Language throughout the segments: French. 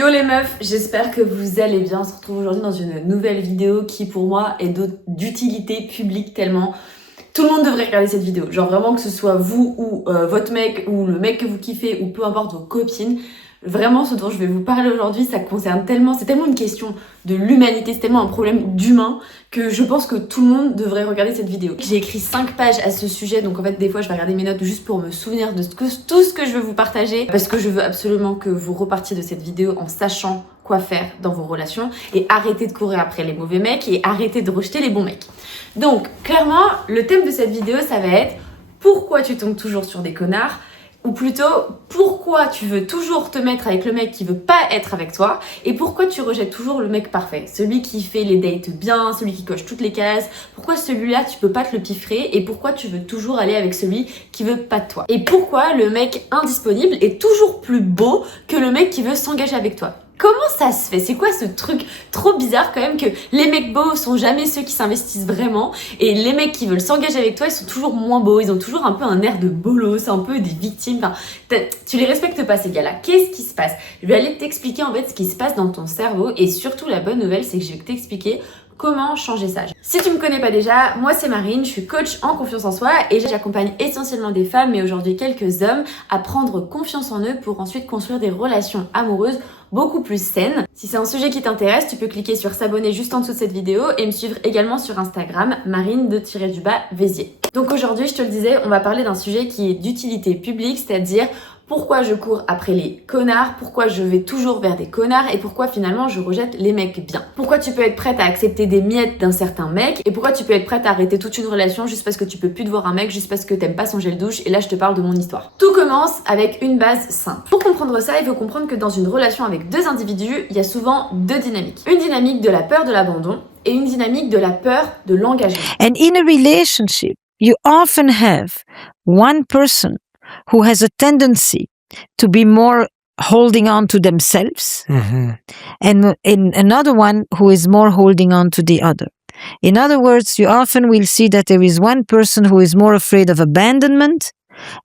Yo les meufs, j'espère que vous allez bien. On se retrouve aujourd'hui dans une nouvelle vidéo qui pour moi est d'utilité publique tellement tout le monde devrait regarder cette vidéo. Genre vraiment que ce soit vous ou votre mec ou le mec que vous kiffez ou peu importe vos copines. Vraiment ce dont je vais vous parler aujourd'hui, ça concerne tellement, c'est tellement une question de l'humanité, c'est tellement un problème d'humain que je pense que tout le monde devrait regarder cette vidéo. J'ai écrit 5 pages à ce sujet, donc en fait des fois je vais regarder mes notes juste pour me souvenir de tout ce que je veux vous partager parce que je veux absolument que vous repartiez de cette vidéo en sachant quoi faire dans vos relations et arrêtez de courir après les mauvais mecs et arrêtez de rejeter les bons mecs. Donc clairement, le thème de cette vidéo ça va être pourquoi tu tombes toujours sur des connards? Ou plutôt, pourquoi tu veux toujours te mettre avec le mec qui veut pas être avec toi et pourquoi tu rejettes toujours le mec parfait, celui qui fait les dates bien, celui qui coche toutes les cases, pourquoi celui-là tu peux pas te le piffrer et pourquoi tu veux toujours aller avec celui qui veut pas de toi et pourquoi le mec indisponible est toujours plus beau que le mec qui veut s'engager avec toi. Comment ça se fait? C'est quoi ce truc trop bizarre quand même que les mecs beaux sont jamais ceux qui s'investissent vraiment et les mecs qui veulent s'engager avec toi ils sont toujours moins beaux, ils ont toujours un peu un air de bolos, c'est un peu des victimes, enfin, tu les respectes pas ces gars-là. Qu'est-ce qui se passe? Je vais aller t'expliquer en fait ce qui se passe dans ton cerveau et surtout la bonne nouvelle c'est que je vais t'expliquer comment changer ça. Si tu me connais pas déjà, moi c'est Marine, je suis coach en confiance en soi et j'accompagne essentiellement des femmes mais aujourd'hui quelques hommes à prendre confiance en eux pour ensuite construire des relations amoureuses beaucoup plus saines. Si c'est un sujet qui t'intéresse, tu peux cliquer sur s'abonner juste en dessous de cette vidéo et me suivre également sur Instagram, marine_Vézier. Donc aujourd'hui, je te le disais, on va parler d'un sujet qui est d'utilité publique, c'est-à-dire pourquoi je cours après les connards, pourquoi je vais toujours vers des connards et pourquoi finalement je rejette les mecs bien. Pourquoi tu peux être prête à accepter des miettes d'un certain mec et pourquoi tu peux être prête à arrêter toute une relation juste parce que tu peux plus te voir un mec, juste parce que t'aimes pas son gel douche et là je te parle de mon histoire. Tout commence avec une base simple. Pour comprendre ça, il faut comprendre que dans une relation avec deux individus, il y a souvent deux dynamiques. Une dynamique de la peur de l'abandon et une dynamique de la peur de l'engagement. And in a relationship, you often have one person who has a tendency to be more holding on to themselves and another one who is more holding on to the other. In other words, you often will see that there is one person who is more afraid of abandonment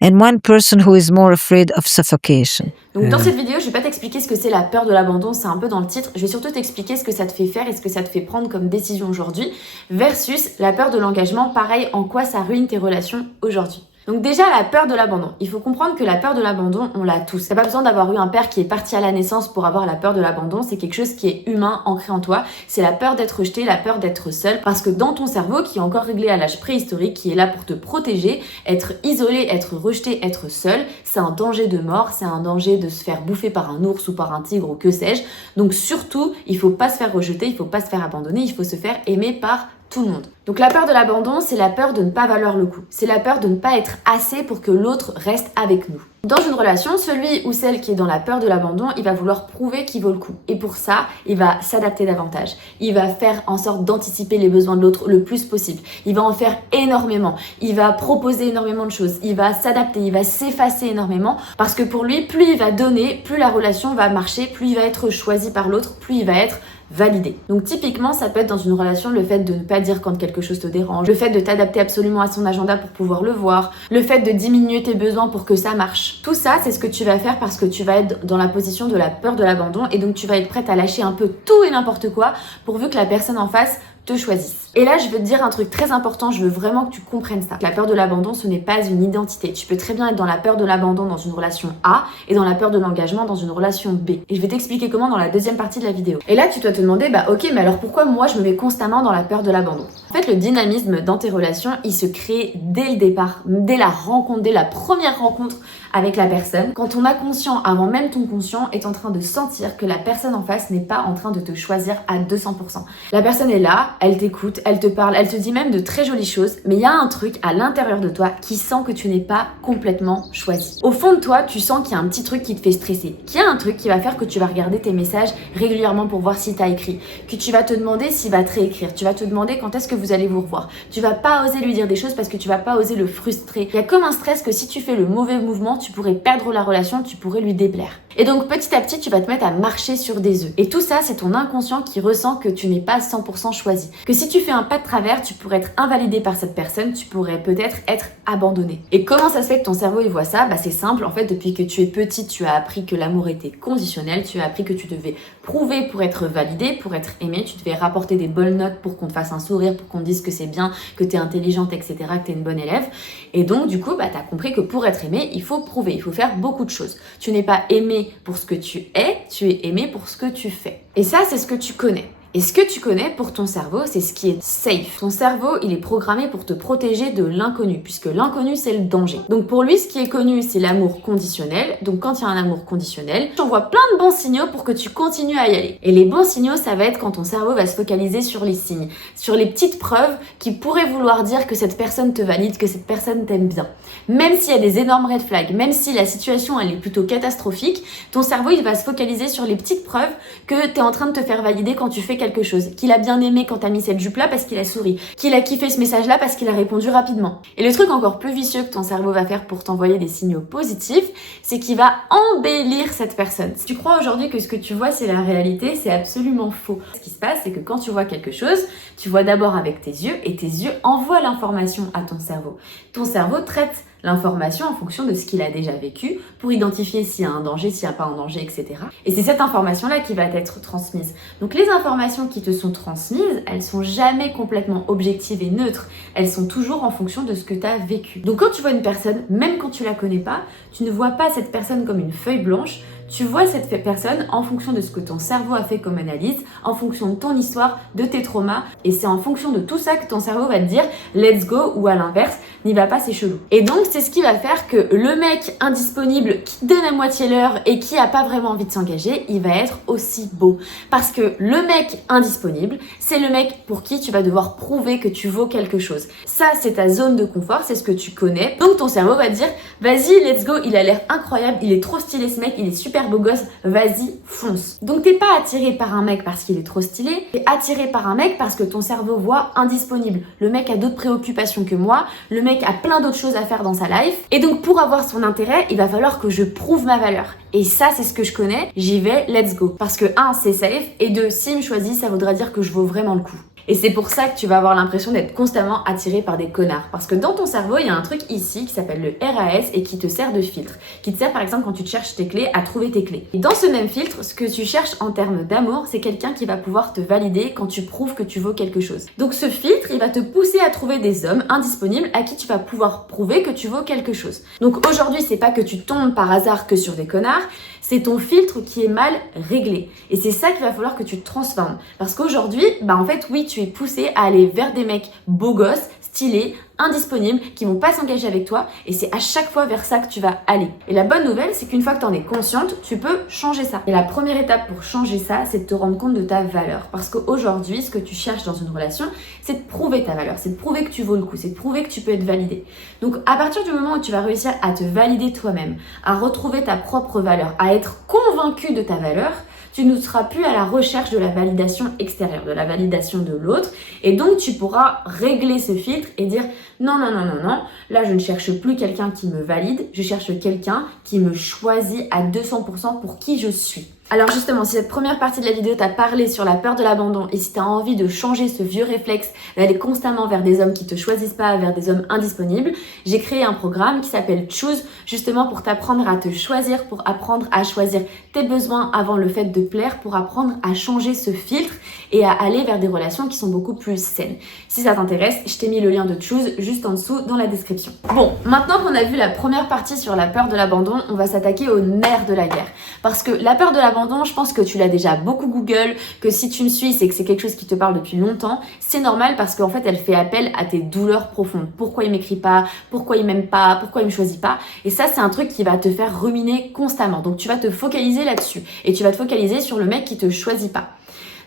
and one person who is more afraid of suffocation. Donc dans cette vidéo, je vais pas t'expliquer ce que c'est la peur de l'abandon, c'est un peu dans le titre. Je vais surtout t'expliquer ce que ça te fait faire et ce que ça te fait prendre comme décision aujourd'hui versus la peur de l'engagement, pareil, en quoi ça ruine tes relations aujourd'hui. Donc déjà, la peur de l'abandon. Il faut comprendre que la peur de l'abandon, on l'a tous. T'as pas besoin d'avoir eu un père qui est parti à la naissance pour avoir la peur de l'abandon. C'est quelque chose qui est humain, ancré en toi. C'est la peur d'être rejeté, la peur d'être seul. Parce que dans ton cerveau, qui est encore réglé à l'âge préhistorique, qui est là pour te protéger, être isolé, être rejeté, être seul, c'est un danger de mort, c'est un danger de se faire bouffer par un ours ou par un tigre ou que sais-je. Donc surtout, il faut pas se faire rejeter, il faut pas se faire abandonner, il faut se faire aimer par tout le monde. Donc la peur de l'abandon, c'est la peur de ne pas valoir le coup. C'est la peur de ne pas être assez pour que l'autre reste avec nous. Dans une relation, celui ou celle qui est dans la peur de l'abandon, il va vouloir prouver qu'il vaut le coup. Et pour ça, il va s'adapter davantage. Il va faire en sorte d'anticiper les besoins de l'autre le plus possible. Il va en faire énormément. Il va proposer énormément de choses. Il va s'adapter, il va s'effacer énormément. Parce que pour lui, plus il va donner, plus la relation va marcher, plus il va être choisi par l'autre, plus il va être validé. Donc typiquement, ça peut être dans une relation le fait de ne pas dire quand quelque chose te dérange, le fait de t'adapter absolument à son agenda pour pouvoir le voir, le fait de diminuer tes besoins pour que ça marche. Tout ça, c'est ce que tu vas faire parce que tu vas être dans la position de la peur de l'abandon et donc tu vas être prête à lâcher un peu tout et n'importe quoi pourvu que la personne en face te choisissent. Et là, je veux te dire un truc très important, je veux vraiment que tu comprennes ça. La peur de l'abandon, ce n'est pas une identité. Tu peux très bien être dans la peur de l'abandon dans une relation A et dans la peur de l'engagement dans une relation B. Et je vais t'expliquer comment dans la deuxième partie de la vidéo. Et là, tu dois te demander, bah ok, mais alors pourquoi moi je me mets constamment dans la peur de l'abandon? En fait, le dynamisme dans tes relations, il se crée dès le départ, dès la rencontre, dès la première rencontre avec la personne. Quand ton inconscient, avant même ton conscient, est en train de sentir que la personne en face n'est pas en train de te choisir à 200%. La personne est là, elle t'écoute, elle te parle, elle te dit même de très jolies choses, mais il y a un truc à l'intérieur de toi qui sent que tu n'es pas complètement choisi. Au fond de toi, tu sens qu'il y a un petit truc qui te fait stresser, qu'il y a un truc qui va faire que tu vas regarder tes messages régulièrement pour voir si tu as écrit, que tu vas te demander s'il va te réécrire, tu vas te demander quand est-ce que vous vous allez vous revoir. Tu vas pas oser lui dire des choses parce que tu vas pas oser le frustrer. Il y a comme un stress que si tu fais le mauvais mouvement, tu pourrais perdre la relation, tu pourrais lui déplaire. Et donc petit à petit, tu vas te mettre à marcher sur des œufs. Et tout ça, c'est ton inconscient qui ressent que tu n'es pas 100% choisi. Que si tu fais un pas de travers, tu pourrais être invalidé par cette personne, tu pourrais peut-être être abandonné. Et comment ça se fait que ton cerveau il voit ça? C'est simple, en fait, depuis que tu es petit, tu as appris que l'amour était conditionnel, tu as appris que tu devais prouver pour être validé, pour être aimé, tu devais rapporter des bonnes notes pour qu'on te fasse un sourire, pour qu'on te dise que c'est bien, que tu es intelligente, etc., que tu es une bonne élève. Et donc, du coup, tu as compris que pour être aimé, il faut prouver, il faut faire beaucoup de choses. Tu n'es pas aimé pour ce que tu es aimé pour ce que tu fais. Et ça, c'est ce que tu connais. Et ce que tu connais pour ton cerveau, c'est ce qui est safe. Ton cerveau, il est programmé pour te protéger de l'inconnu, puisque l'inconnu, c'est le danger. Donc pour lui, ce qui est connu, c'est l'amour conditionnel. Donc quand il y a un amour conditionnel, tu envoies plein de bons signaux pour que tu continues à y aller. Et les bons signaux, ça va être quand ton cerveau va se focaliser sur les signes, sur les petites preuves qui pourraient vouloir dire que cette personne te valide, que cette personne t'aime bien. Même s'il y a des énormes red flags, même si la situation, elle est plutôt catastrophique, ton cerveau, il va se focaliser sur les petites preuves que tu es en train de te faire valider quand tu fais quelque chose, qu'il a bien aimé quand t'as mis cette jupe là parce qu'il a souri, qu'il a kiffé ce message là parce qu'il a répondu rapidement. Et le truc encore plus vicieux que ton cerveau va faire pour t'envoyer des signaux positifs, c'est qu'il va embellir cette personne. Si tu crois aujourd'hui que ce que tu vois c'est la réalité, c'est absolument faux. Ce qui se passe, c'est que quand tu vois quelque chose, tu vois d'abord avec tes yeux et tes yeux envoient l'information à ton cerveau. Ton cerveau traite l'information en fonction de ce qu'il a déjà vécu pour identifier s'il y a un danger, s'il n'y a pas un danger, etc. Et c'est cette information-là qui va être transmise. Donc les informations qui te sont transmises, elles sont jamais complètement objectives et neutres. Elles sont toujours en fonction de ce que tu as vécu. Donc quand tu vois une personne, même quand tu la connais pas, tu ne vois pas cette personne comme une feuille blanche. Tu vois cette personne en fonction de ce que ton cerveau a fait comme analyse, en fonction de ton histoire, de tes traumas. Et c'est en fonction de tout ça que ton cerveau va te dire « let's go » ou à l'inverse « n'y va pas, c'est chelou ». Et donc, c'est ce qui va faire que le mec indisponible qui te donne à moitié l'heure et qui a pas vraiment envie de s'engager, il va être aussi beau. Parce que le mec indisponible, c'est le mec pour qui tu vas devoir prouver que tu vaux quelque chose. Ça, c'est ta zone de confort, c'est ce que tu connais. Donc, ton cerveau va te dire « vas-y, let's go, il a l'air incroyable, il est trop stylé ce mec, il est super beau gosse, vas-y, fonce. » Donc t'es pas attiré par un mec parce qu'il est trop stylé, t'es attiré par un mec parce que ton cerveau voit indisponible. Le mec a d'autres préoccupations que moi, le mec a plein d'autres choses à faire dans sa life, et donc pour avoir son intérêt, il va falloir que je prouve ma valeur. Et ça, c'est ce que je connais, j'y vais, let's go. Parce que 1, c'est safe, et 2, s'il me choisit, ça voudra dire que je vaux vraiment le coup. Et c'est pour ça que tu vas avoir l'impression d'être constamment attiré par des connards. Parce que dans ton cerveau, il y a un truc ici qui s'appelle le RAS et qui te sert de filtre. Qui te sert par exemple quand tu cherches tes clés à trouver tes clés. Et dans ce même filtre, ce que tu cherches en termes d'amour, c'est quelqu'un qui va pouvoir te valider quand tu prouves que tu vaux quelque chose. Donc ce filtre, il va te pousser à trouver des hommes indisponibles à qui tu vas pouvoir prouver que tu vaux quelque chose. Donc aujourd'hui, c'est pas que tu tombes par hasard que sur des connards, c'est ton filtre qui est mal réglé. Et c'est ça qu'il va falloir que tu transformes. Parce qu'aujourd'hui, en fait, oui, tu es poussé à aller vers des mecs beaux gosses, stylés, indisponibles, qui vont pas s'engager avec toi, et c'est à chaque fois vers ça que tu vas aller. Et la bonne nouvelle, c'est qu'une fois que tu en es consciente, tu peux changer ça. Et la première étape pour changer ça, c'est de te rendre compte de ta valeur. Parce qu'aujourd'hui, ce que tu cherches dans une relation, c'est de prouver ta valeur, c'est de prouver que tu vaux le coup, c'est de prouver que tu peux être validé. Donc à partir du moment où tu vas réussir à te valider toi-même, à retrouver ta propre valeur, à être convaincu de ta valeur, tu ne seras plus à la recherche de la validation extérieure, de la validation de l'autre. Et donc, tu pourras régler ce filtre et dire non, non, non, non, non, là, je ne cherche plus quelqu'un qui me valide, je cherche quelqu'un qui me choisit à 200% pour qui je suis. Alors justement, si cette première partie de la vidéo t'a parlé sur la peur de l'abandon et si t'as envie de changer ce vieux réflexe d'aller constamment vers des hommes qui te choisissent pas, vers des hommes indisponibles, j'ai créé un programme qui s'appelle Choose, justement pour t'apprendre à te choisir, pour apprendre à choisir tes besoins avant le fait de plaire, pour apprendre à changer ce filtre et à aller vers des relations qui sont beaucoup plus saines. Si ça t'intéresse, je t'ai mis le lien de Choose juste en dessous dans la description. Bon, maintenant qu'on a vu la première partie sur la peur de l'abandon, on va s'attaquer au nerf de la guerre. Parce que la peur de l'abandon, je pense que tu l'as déjà beaucoup Google, que si tu me suis, c'est que c'est quelque chose qui te parle depuis longtemps. C'est normal parce qu'en fait, elle fait appel à tes douleurs profondes. Pourquoi il m'écrit pas? Pourquoi il m'aime pas? Pourquoi il me choisit pas? Et ça, c'est un truc qui va te faire ruminer constamment. Donc, tu vas te focaliser là-dessus. Et tu vas te focaliser sur le mec qui te choisit pas.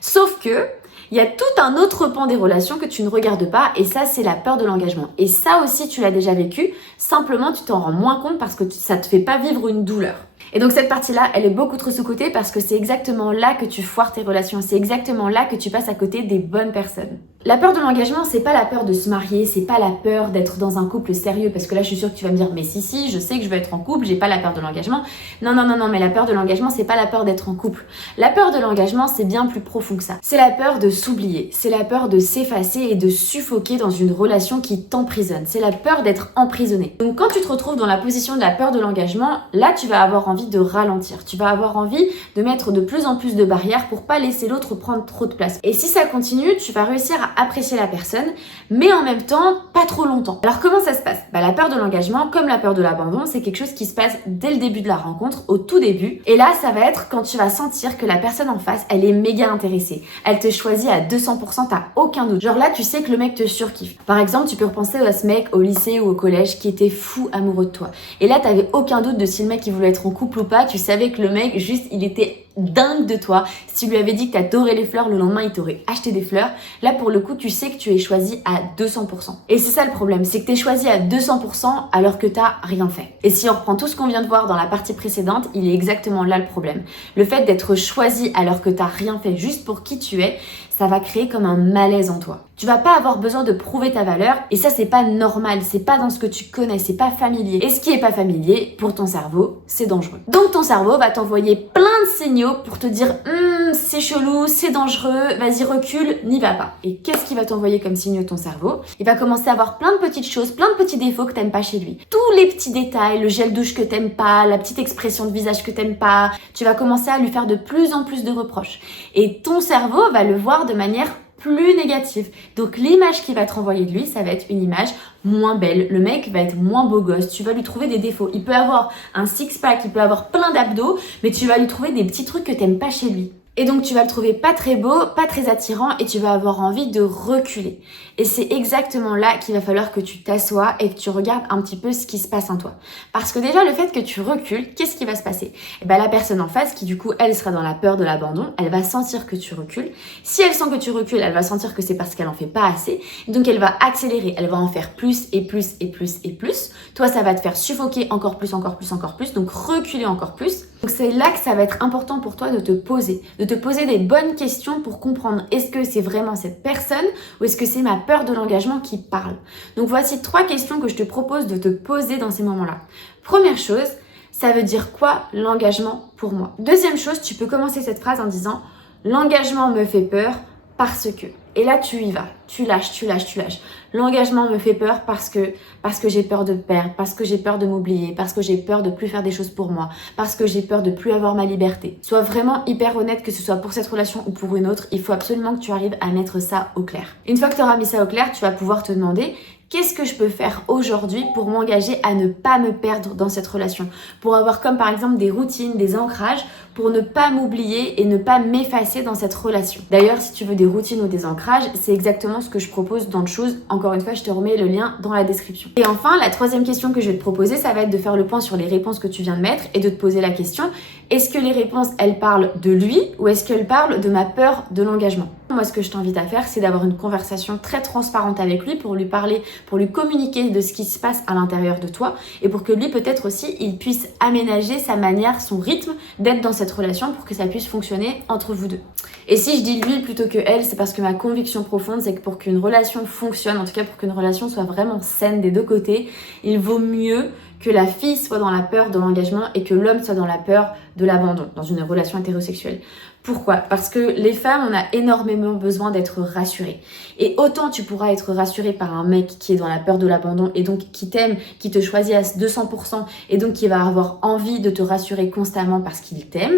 Sauf que, il y a tout un autre pan des relations que tu ne regardes pas et ça, c'est la peur de l'engagement. Et ça aussi, tu l'as déjà vécu, simplement tu t'en rends moins compte parce que ça te fait pas vivre une douleur. Et donc cette partie-là, elle est beaucoup trop sous-cotée parce que c'est exactement là que tu foires tes relations, c'est exactement là que tu passes à côté des bonnes personnes. La peur de l'engagement, c'est pas la peur de se marier, c'est pas la peur d'être dans un couple sérieux, parce que là je suis sûre que tu vas me dire mais si, je sais que je veux être en couple, j'ai pas la peur de l'engagement. Non, mais la peur de l'engagement, c'est pas la peur d'être en couple. La peur de l'engagement, c'est bien plus profond que ça. C'est la peur de s'oublier, c'est la peur de s'effacer et de suffoquer dans une relation qui t'emprisonne, c'est la peur d'être emprisonné. Donc quand tu te retrouves dans la position de la peur de l'engagement, là tu vas avoir envie de ralentir, tu vas avoir envie de mettre de plus en plus de barrières pour pas laisser l'autre prendre trop de place. Et si ça continue, tu vas réussir à apprécier la personne, mais en même temps, pas trop longtemps. Alors comment ça se passe? La peur de l'engagement, comme la peur de l'abandon, c'est quelque chose qui se passe dès le début de la rencontre, au tout début. Et là, ça va être quand tu vas sentir que la personne en face, elle est méga intéressée. Elle te choisit à 200%, t'as aucun doute. Genre là, tu sais que le mec te surkiffe. Par exemple, tu peux repenser à ce mec au lycée ou au collège qui était fou amoureux de toi. Et là, t'avais aucun doute de si le mec il voulait être en couple ou pas. Tu savais que le mec, juste, il était dingue de toi. Si tu lui avais dit que t'adorais les fleurs, le lendemain, il t'aurait acheté des fleurs. Là, pour le coup, tu sais que tu es choisi à 200%. Et c'est ça le problème, c'est que t'es choisi à 200% alors que t'as rien fait. Et si on reprend tout ce qu'on vient de voir dans la partie précédente, il est exactement là le problème. Le fait d'être choisi alors que t'as rien fait juste pour qui tu es, ça va créer comme un malaise en toi. Tu vas pas avoir besoin de prouver ta valeur et ça c'est pas normal, c'est pas dans ce que tu connais, c'est pas familier. Et ce qui est pas familier, pour ton cerveau, c'est dangereux. Donc ton cerveau va t'envoyer plein de signaux pour te dire c'est chelou, c'est dangereux, vas-y recule, n'y va pas. Et qu'est-ce qui va t'envoyer comme signaux ton cerveau? Il va commencer à avoir plein de petites choses, plein de petits défauts que t'aimes pas chez lui. Tous les petits détails, le gel douche que t'aimes pas, la petite expression de visage que t'aimes pas, tu vas commencer à lui faire de plus en plus de reproches. Et ton cerveau va le voir de manière plus négative. Donc l'image qui va te renvoyer de lui, ça va être une image moins belle. Le mec va être moins beau gosse. Tu vas lui trouver des défauts. Il peut avoir un six-pack, il peut avoir plein d'abdos, mais tu vas lui trouver des petits trucs que t'aimes pas chez lui. Et donc tu vas le trouver pas très beau, pas très attirant et tu vas avoir envie de reculer. Et c'est exactement là qu'il va falloir que tu t'assoies et que tu regardes un petit peu ce qui se passe en toi. Parce que déjà le fait que tu recules, qu'est-ce qui va se passer? La personne en face qui du coup elle sera dans la peur de l'abandon, elle va sentir que tu recules. Si elle sent que tu recules, elle va sentir que c'est parce qu'elle en fait pas assez. Donc elle va accélérer, elle va en faire plus et plus et plus et plus. Toi ça va te faire suffoquer encore plus, donc reculer encore plus. Donc c'est là que ça va être important pour toi de te poser des bonnes questions pour comprendre est-ce que c'est vraiment cette personne ou est-ce que c'est ma peur de l'engagement qui parle. Donc voici 3 questions que je te propose de te poser dans ces moments-là. Première chose, ça veut dire quoi l'engagement pour moi? Deuxième chose, tu peux commencer cette phrase en disant l'engagement me fait peur parce que. Et là, tu y vas. Tu lâches. L'engagement me fait peur parce que j'ai peur de perdre, parce que j'ai peur de m'oublier, parce que j'ai peur de plus faire des choses pour moi, parce que j'ai peur de plus avoir ma liberté. Sois vraiment hyper honnête, que ce soit pour cette relation ou pour une autre. Il faut absolument que tu arrives à mettre ça au clair. Une fois que tu auras mis ça au clair, tu vas pouvoir te demander qu'est-ce que je peux faire aujourd'hui pour m'engager à ne pas me perdre dans cette relation? Pour avoir comme par exemple des routines, des ancrages, pour ne pas m'oublier et ne pas m'effacer dans cette relation. D'ailleurs, si tu veux des routines ou des ancrages, c'est exactement ce que je propose dans le Choose. Encore une fois, je te remets le lien dans la description. Et enfin, la troisième question que je vais te proposer, ça va être de faire le point sur les réponses que tu viens de mettre et de te poser la question, est-ce que les réponses, elles parlent de lui ou est-ce qu'elles parlent de ma peur de l'engagement? Moi, ce que je t'invite à faire, c'est d'avoir une conversation très transparente avec lui pour lui parler, pour lui communiquer de ce qui se passe à l'intérieur de toi et pour que lui, peut-être aussi, il puisse aménager sa manière, son rythme d'être dans cette relation pour que ça puisse fonctionner entre vous deux. Et si je dis lui plutôt que elle, c'est parce que ma conviction profonde, c'est que pour qu'une relation fonctionne, en tout cas pour qu'une relation soit vraiment saine des deux côtés, il vaut mieux que la fille soit dans la peur de l'engagement et que l'homme soit dans la peur de l'abandon dans une relation hétérosexuelle. Pourquoi? Parce que les femmes, on a énormément besoin d'être rassurées. Et autant tu pourras être rassurée par un mec qui est dans la peur de l'abandon et donc qui t'aime, qui te choisit à 200% et donc qui va avoir envie de te rassurer constamment parce qu'il t'aime,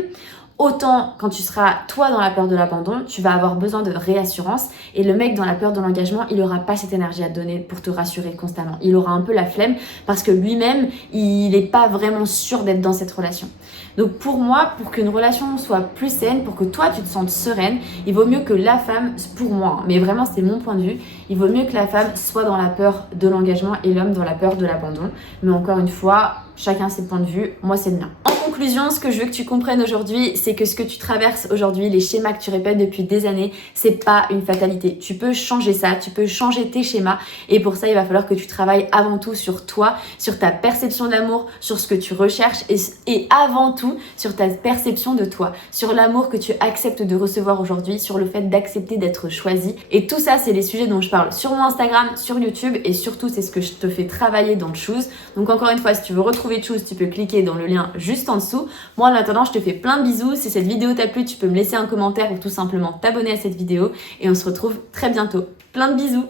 autant quand tu seras toi dans la peur de l'abandon, tu vas avoir besoin de réassurance et le mec dans la peur de l'engagement, il aura pas cette énergie à te donner pour te rassurer constamment. Il aura un peu la flemme parce que lui-même, il n'est pas vraiment sûr d'être dans cette relation. Donc pour moi, pour qu'une relation soit plus saine, pour que toi tu te sentes sereine, il vaut mieux que la femme, pour moi, mais vraiment c'est mon point de vue, il vaut mieux que la femme soit dans la peur de l'engagement et l'homme dans la peur de l'abandon. Mais encore une fois, chacun ses points de vue, moi c'est le mien. En conclusion, conclusion, ce que je veux que tu comprennes aujourd'hui, c'est que ce que tu traverses aujourd'hui, les schémas que tu répètes depuis des années, c'est pas une fatalité. Tu peux changer ça, tu peux changer tes schémas et pour ça, il va falloir que tu travailles avant tout sur toi, sur ta perception de l'amour, sur ce que tu recherches et avant tout sur ta perception de toi, sur l'amour que tu acceptes de recevoir aujourd'hui, sur le fait d'accepter d'être choisi. Et tout ça, c'est les sujets dont je parle sur mon Instagram, sur YouTube et surtout, c'est ce que je te fais travailler dans Choose. Donc encore une fois, si tu veux retrouver Choose, tu peux cliquer dans le lien juste en dessous. Moi en attendant, je te fais plein de bisous. Si cette vidéo t'a plu, tu peux me laisser un commentaire ou tout simplement t'abonner à cette vidéo et on se retrouve très bientôt. Plein de bisous.